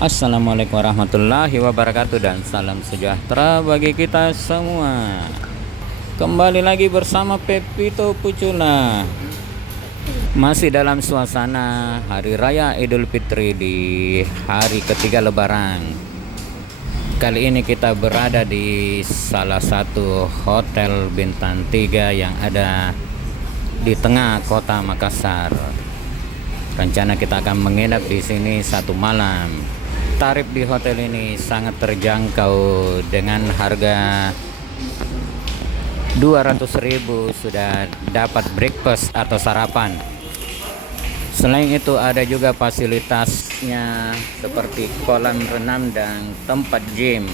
Assalamualaikum warahmatullahi wabarakatuh dan salam sejahtera bagi kita semua. Kembali lagi bersama Pepito Pucuna. Masih dalam suasana Hari Raya Idul Fitri di hari ketiga Lebaran. Kali ini kita berada di salah satu hotel bintang 3 yang ada di tengah kota Makassar. Rencana kita akan menginap di sini satu malam. Tarif di hotel ini sangat terjangkau dengan harga 200.000 sudah dapat breakfast atau sarapan. Selain itu ada juga fasilitasnya seperti kolam renang dan tempat gym.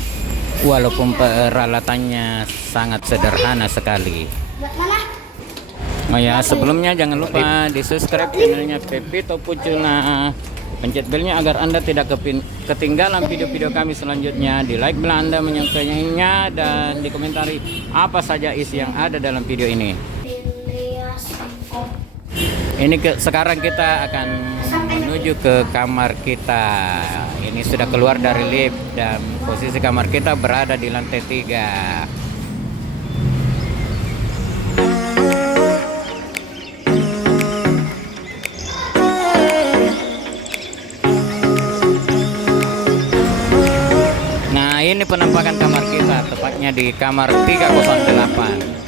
Walaupun peralatannya sangat sederhana sekali. Oh ya, sebelumnya jangan lupa di subscribe channelnya Pepito Pucuna. Pencet belnya agar Anda tidak ketinggalan video-video kami selanjutnya. Di like bila Anda menyukainya dan dikomentari apa saja isi yang ada dalam video ini. Sekarang kita akan menuju ke kamar kita. Ini sudah keluar dari lift dan posisi kamar kita berada di lantai 3. Ini penampakan kamar kita, tepatnya di kamar 308.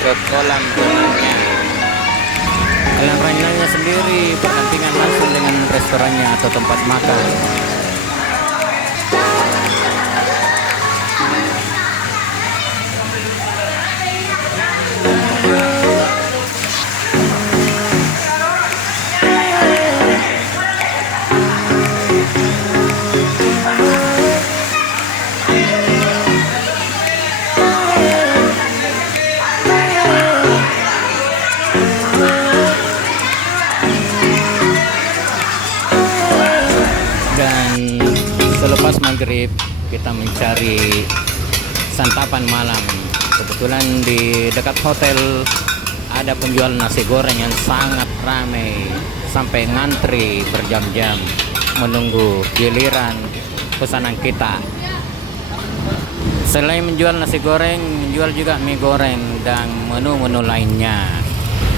Ke kolam renangnya. Kolam renangnya sendiri berdampingan langsung dengan restorannya atau tempat makan. Selepas maghrib kita mencari santapan malam. Kebetulan di dekat hotel ada penjual nasi goreng yang sangat ramai, sampai ngantri berjam-jam menunggu giliran pesanan kita. Selain menjual nasi goreng, menjual juga mie goreng dan menu-menu lainnya.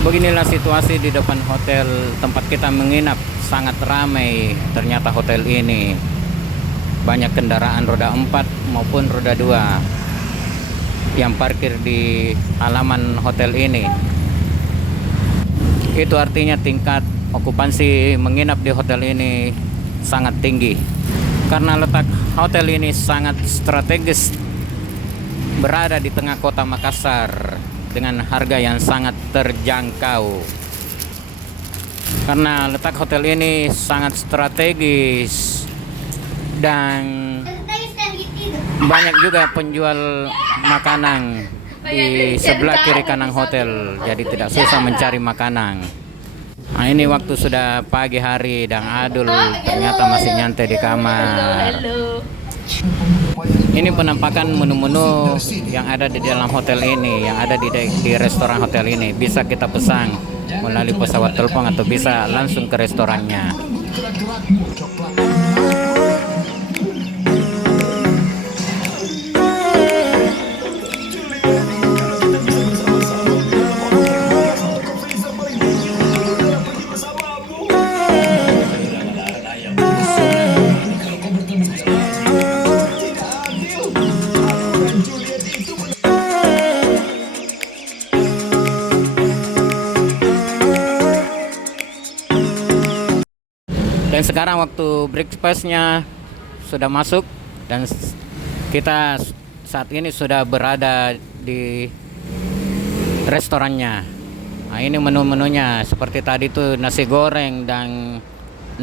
Beginilah situasi di depan hotel tempat kita menginap, sangat ramai ternyata hotel ini. Banyak kendaraan roda 4 maupun roda 2 yang parkir di halaman hotel ini. Itu artinya tingkat okupansi menginap di hotel ini sangat tinggi. Karena letak hotel ini sangat strategis, berada di tengah kota Makassar dengan harga yang sangat terjangkau. Karena letak hotel ini sangat strategis dan banyak juga penjual makanan di sebelah kiri kanan hotel, jadi tidak susah mencari makanan. Nah, ini waktu sudah pagi hari dan Adul ternyata masih nyantai di kamar. Ini penampakan menu-menu yang ada di dalam hotel ini, yang ada di restoran hotel ini. Bisa kita pesan melalui pesawat telepon atau bisa langsung ke restorannya. sekarang waktu breakfastnya sudah masuk dan kita saat ini sudah berada di restorannya. Nah, ini menu-menunya seperti tadi tuh nasi goreng dan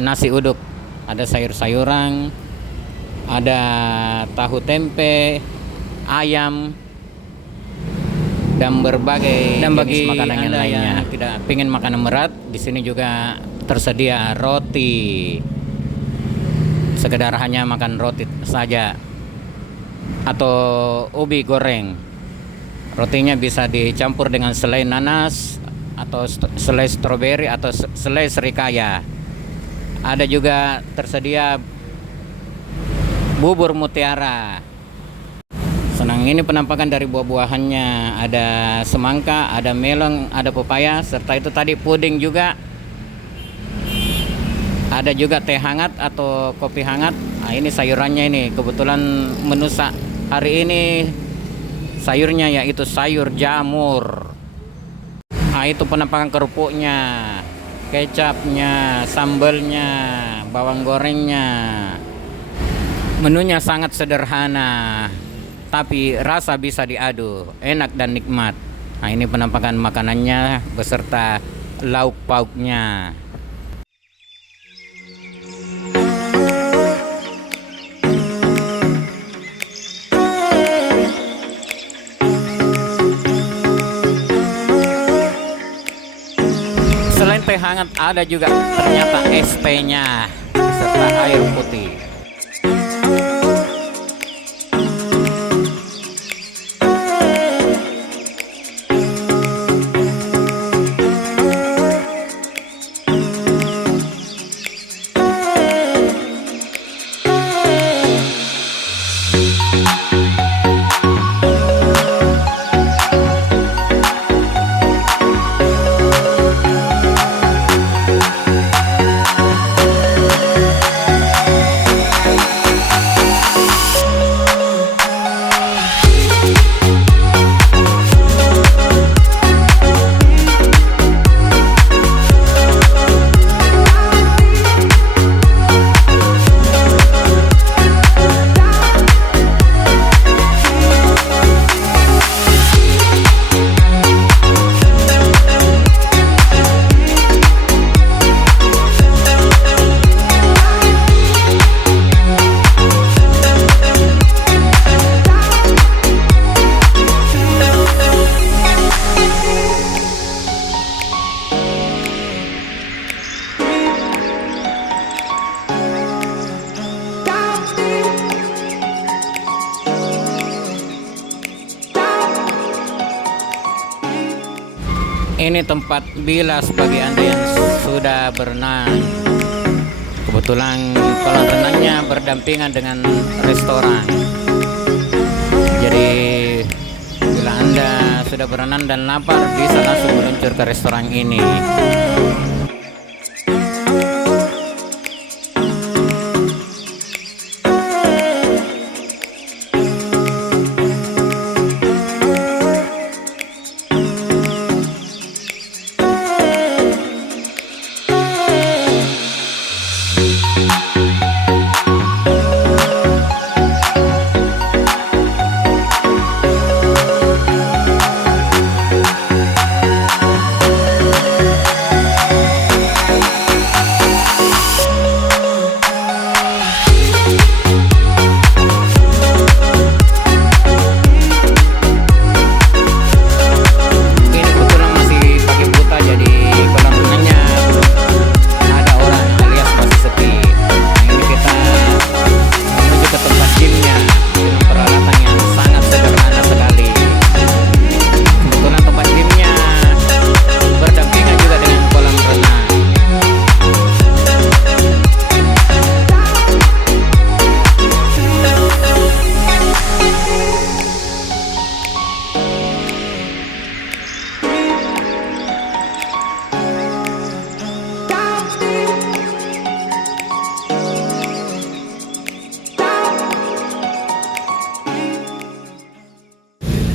nasi uduk. Ada sayur-sayuran, ada tahu tempe, ayam, dan berbagai jenis makanan yang lainnya. Yang tidak ingin makanan berat, di sini juga tersedia roti. Sekedar hanya makan roti saja atau ubi goreng. Rotinya bisa dicampur dengan selai nanas atau selai stroberi atau selai serikaya. Ada juga tersedia bubur mutiara. Senang ini penampakan dari buah-buahannya. Ada semangka, ada melon, ada pepaya, serta itu tadi puding juga. Ada juga teh hangat atau kopi hangat. Nah, ini sayurannya ini. Kebetulan menu hari ini sayurnya yaitu sayur jamur. Nah, itu penampakan kerupuknya, kecapnya, sambalnya, bawang gorengnya. Menunya sangat sederhana, tapi rasa bisa diadu, enak dan nikmat. Nah, ini penampakan makanannya beserta lauk pauknya. Selain teh hangat ada juga ternyata es tehnya serta air putih. Ini tempat bilas bagi Anda yang sudah berenang. Kebetulan kolam renangnya berdampingan dengan restoran. Jadi bila Anda sudah berenang dan lapar, bisa langsung meluncur ke restoran ini.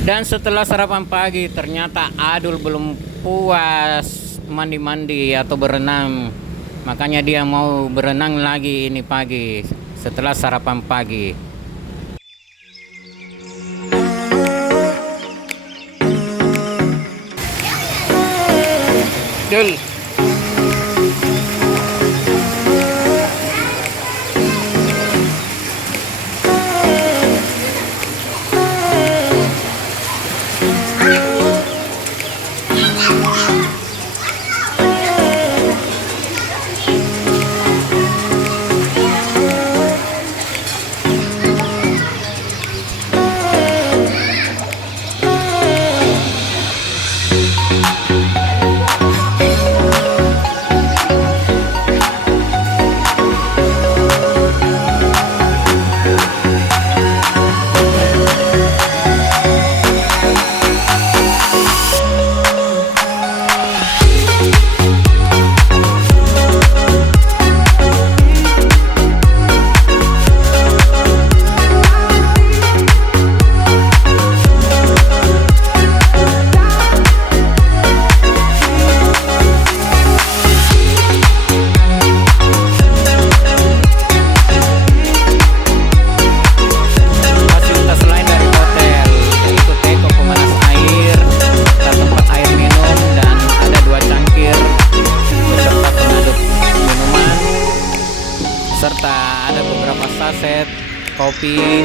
Dan setelah sarapan pagi, ternyata Adul belum puas mandi-mandi atau berenang. Makanya dia mau berenang lagi ini pagi setelah sarapan pagi. Dul. Serta ada beberapa saset kopi,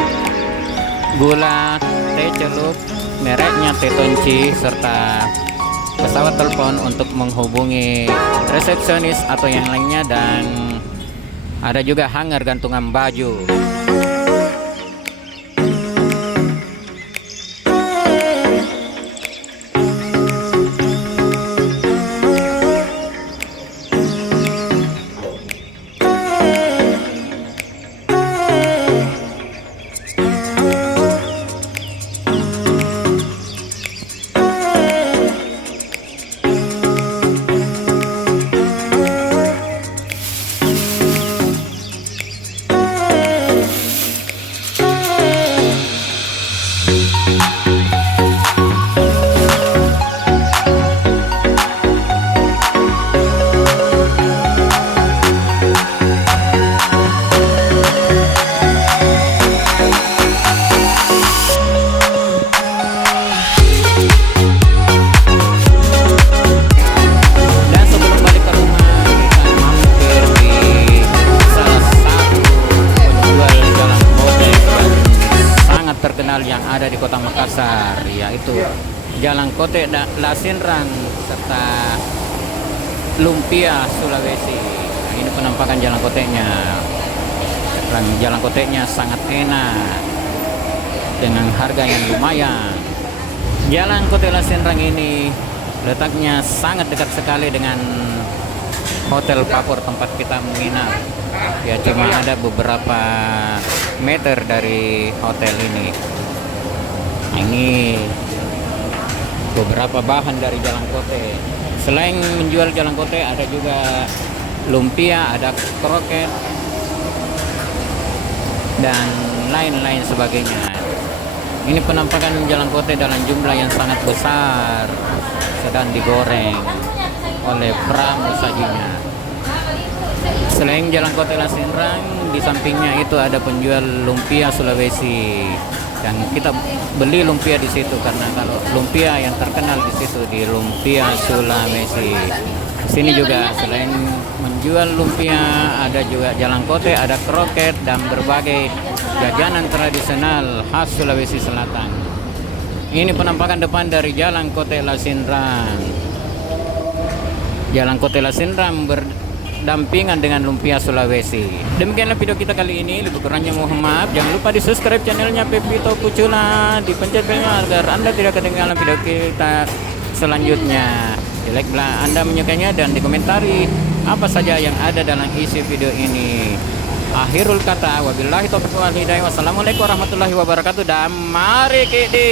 gula, teh celup, mereknya Tetonci, serta pesawat telepon untuk menghubungi resepsionis atau yang lainnya, dan ada juga hanger gantungan baju. Terkenal yang ada di Kota Makassar, yaitu Jalan Kote Lasinrang serta Lumpia Sulawesi. Nah, ini penampakan jalan koteknya. Jalan koteknya sangat enak dengan harga yang lumayan. Jalan Kote Lasinrang ini letaknya sangat dekat sekali dengan Hotel Papor tempat kita menginap. Ya, cuma ada beberapa meter dari hotel ini. Nah, ini beberapa bahan dari Jalan Kote. Selain menjual Jalan Kote, ada juga lumpia, ada kroket, dan lain-lain sebagainya. Ini penampakan Jalan Kote dalam jumlah yang sangat besar, sedang digoreng oleh pramusajinya. Selain Jalan Kote Lasinrang, di sampingnya itu ada penjual lumpia Sulawesi, dan kita beli lumpia di situ karena kalau lumpia yang terkenal di situ di Lumpia Sulawesi. Di sini juga selain menjual lumpia, ada juga Jalan Kote, ada kroket dan berbagai jajanan tradisional khas Sulawesi Selatan. Ini penampakan depan dari Jalan Kote Lasinrang. Jalan Kote Lasinrang berdampingan dengan Lumpia Sulawesi. Demikianlah video kita kali ini. Lebih kurangnya mohon maaf. Jangan lupa di subscribe channelnya Pepito Pucula, dipencet belnya agar Anda tidak ketinggalan video kita selanjutnya. Di like bila Anda menyukainya, dan dikomentari apa saja yang ada dalam isi video ini. Akhirul kata, wabillahi taufiq wal hidayah. Wassalamualaikum warahmatullahi wabarakatuh. Dan mari kita